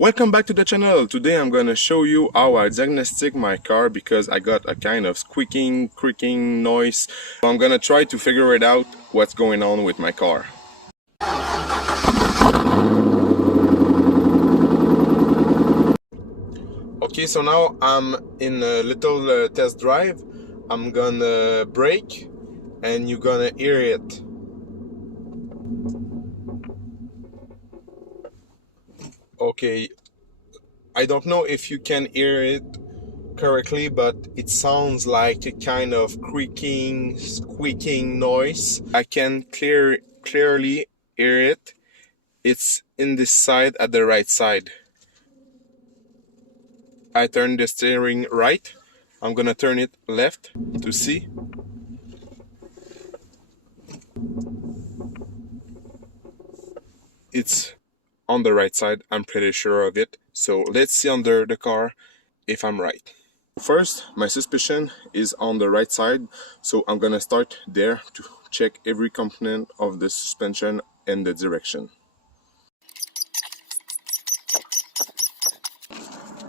Welcome back to the channel. Today I'm gonna show you how I diagnostic my car because I got a kind of squeaking, creaking noise. So I'm gonna try to figure it out what's going on with my car. Okay, so now I'm in a little test drive. I'm gonna brake and you're gonna hear it. Okay, I don't know if you can hear it correctly, but it sounds like a kind of creaking, squeaking noise. I can clearly hear it. It's in this side at the right side. I turn the steering right. I'm gonna turn it left to see. It's on the right side, I'm pretty sure of it. So let's see under the car if I'm right. First, my suspicion is on the right side, so I'm gonna start there to check every component of the suspension and the direction.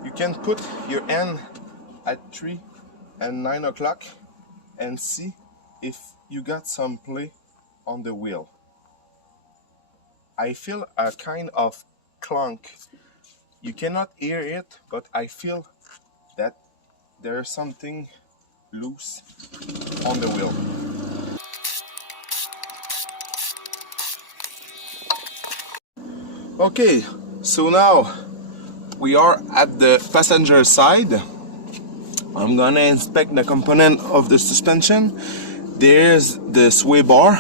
You can put your hand at 3 and 9 o'clock and see if you got some play on the wheel. I feel a kind of clunk. You cannot hear it, but I feel that there's something loose on the wheel. Okay, so now we are at the passenger side. I'm gonna inspect the component of the suspension. There's the sway bar.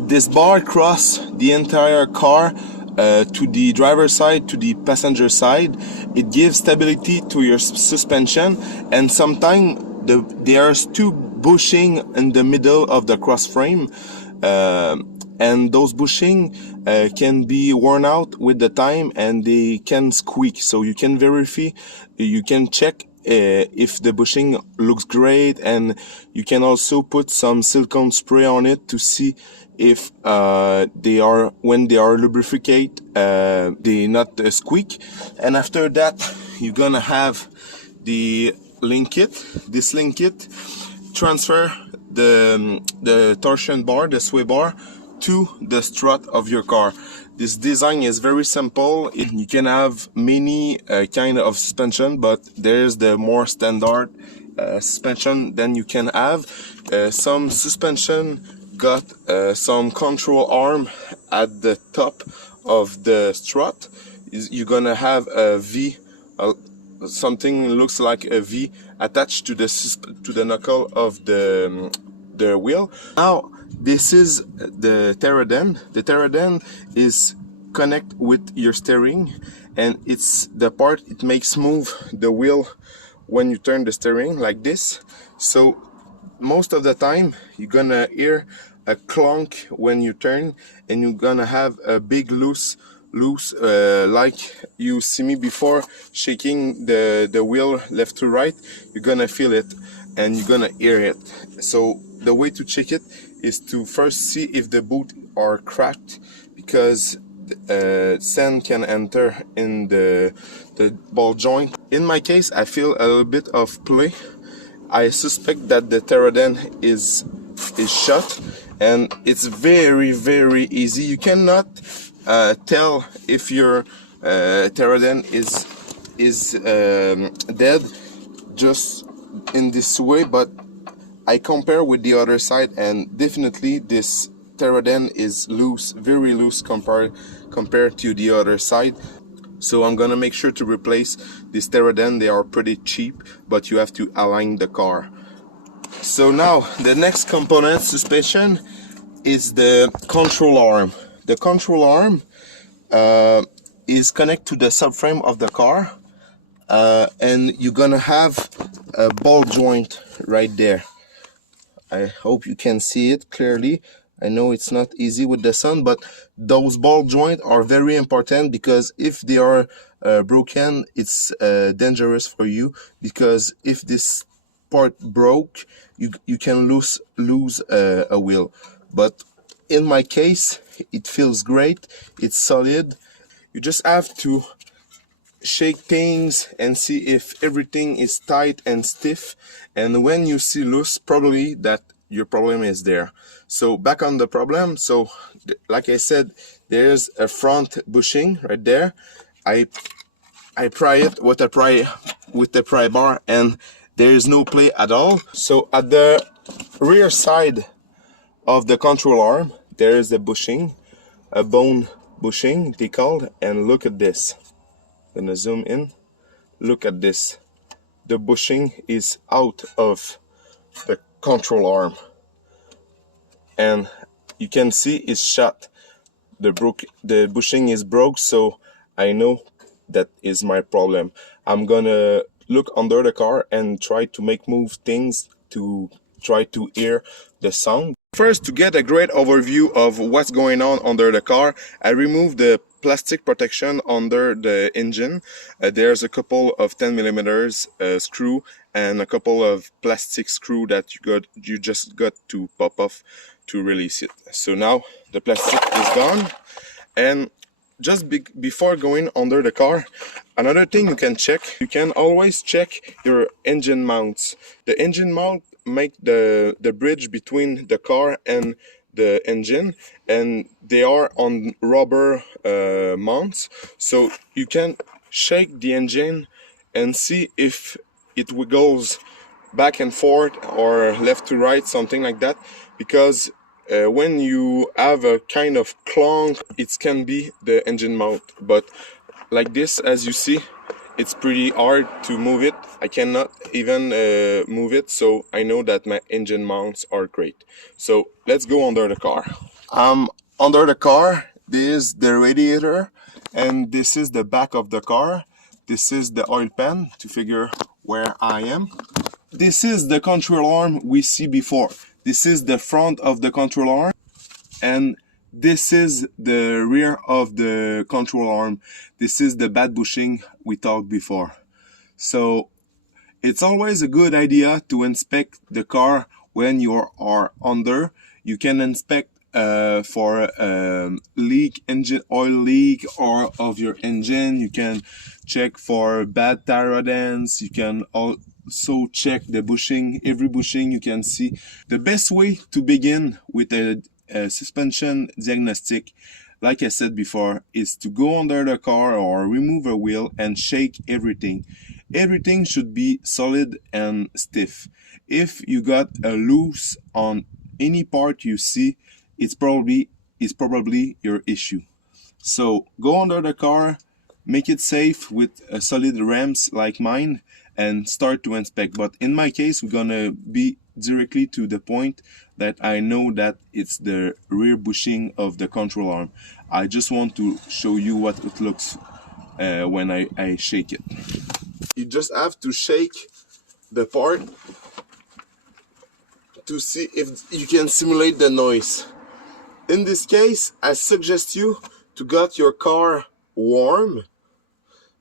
This bar crosses the entire car to the driver's side, to the passenger side. It gives stability to your suspension, and sometimes there's two bushing in the middle of the cross frame, and those bushing can be worn out with the time and they can squeak. So you can verify, you can check if the bushing looks great, and you can also put some silicone spray on it to see if when they are lubricate, they not squeak. And after that, you're gonna have the link kit. This link kit transfer the torsion bar, the sway bar, to the strut of your car. This design is very simple. You can have many kind of suspension, but there's the more standard suspension than you can have. Some suspension got some control arm at the top of the strut. You're gonna have a V, something looks like a V attached to the knuckle of the wheel. Now this is the pterodon. The pterodon is connect with your steering, and it's the part it makes move the wheel when you turn the steering like this. So most of the time you're gonna hear a clunk when you turn, and you're gonna have a big loose like you see me before shaking the wheel left to right. You're gonna feel it and you're gonna hear it. So the way to check it is to first see if the boot are cracked, because sand can enter in the ball joint. In my case, I feel a little bit of play. I suspect that the pterodon is shut, and it's very easy. You cannot tell if your pterodon is dead just in this way, but I compare with the other side, and definitely this pterodon is loose, very loose compared to the other side. So I'm gonna make sure to replace this pterodon. They are pretty cheap, but you have to align the car. So now the next component, suspension, is the control arm. The control arm is connected to the subframe of the car, and you're gonna have a ball joint right there. I hope you can see it clearly. I know it's not easy with the sun, but those ball joints are very important, because if they are broken, it's dangerous for you, because if this part broke, you can lose a wheel. But in my case, it feels great, it's solid. You just have to shake things and see if everything is tight and stiff, and when you see loose, probably that your problem is there. So back on the problem, so like I said, there's a front bushing right there. I pry it with the pry bar, and there is no play at all. So at the rear side of the control arm, there is a bushing, a bone bushing they called, and look at this. I'm gonna zoom in. Look at this. The bushing is out of the control arm, and you can see it's shut. The bushing is broke, so I know that is my problem. I'm gonna look under the car and try to move things to try to hear the sound. First, to get a great overview of what's going on under the car, I removed the plastic protection under the engine. There's a couple of 10mm screw and a couple of plastic screw that you just got to pop off to release it. So now the plastic is gone, and just before going under the car, another thing you can check, you can always check your engine mounts. The engine mount make the bridge between the car and the engine, and they are on rubber mounts, so you can shake the engine and see if it wiggles back and forth or left to right, something like that, because when you have a kind of clunk, it can be the engine mount. But like this, as you see, it's pretty hard to move it. I cannot even move it, so I know that my engine mounts are great. So let's go under the car. Under the car, this is the radiator, and this is the back of the car. This is the oil pan to figure where I am. This is the control arm we see before. This is the front of the control arm, and this is the rear of the control arm. This is the bad bushing we talked before. So it's always a good idea to inspect the car when you are under. You can inspect for leak, engine oil leak or of your engine. You can check for bad tire adhesives. You can also check the bushing, every bushing you can see. The best way to begin with a suspension diagnostic, like I said before, is to go under the car or remove a wheel and shake everything. Everything should be solid and stiff. If you got a loose on any part you see, it's probably your issue. So go under the car, make it safe with solid rams like mine, and start to inspect. But in my case, we're gonna be directly to the point that I know that it's the rear bushing of the control arm. I just want to show you what it looks when I shake it. You just have to shake the part to see if you can simulate the noise. In this case, I suggest you to get your car warm,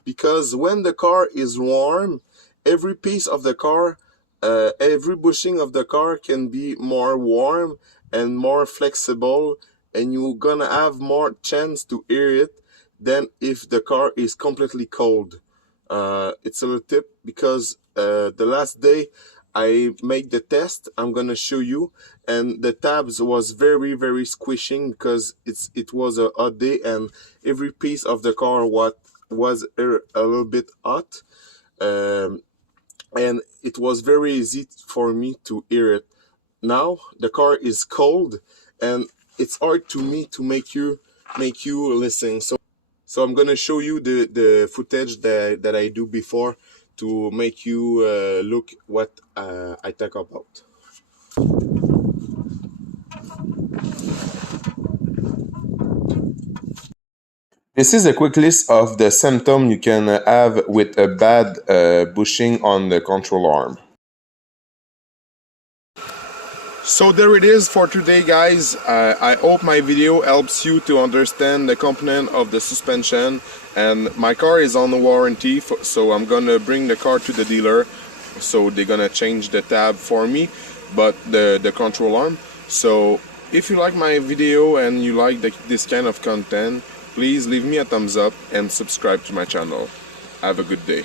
because when the car is warm, every piece of the car, every bushing of the car can be more warm and more flexible, and you're gonna have more chance to hear it than if the car is completely cold. It's a little tip, because the last day I made the test, I'm gonna show you, and the tabs was very squishing because it was a hot day and every piece of the car was a little bit hot, and it was very easy for me to hear it. Now the car is cold and it's hard to me to make you listen. So I'm gonna show you the footage that I do before to make you look what I talk about. This is a quick list of the symptoms you can have with a bad bushing on the control arm. So there it is for today, guys. I hope my video helps you to understand the component of the suspension. And my car is on the warranty, so I'm gonna bring the car to the dealer, so they're gonna change the tab for me, but the control arm. So if you like my video and you like this kind of content, please leave me a thumbs up and subscribe to my channel. Have a good day.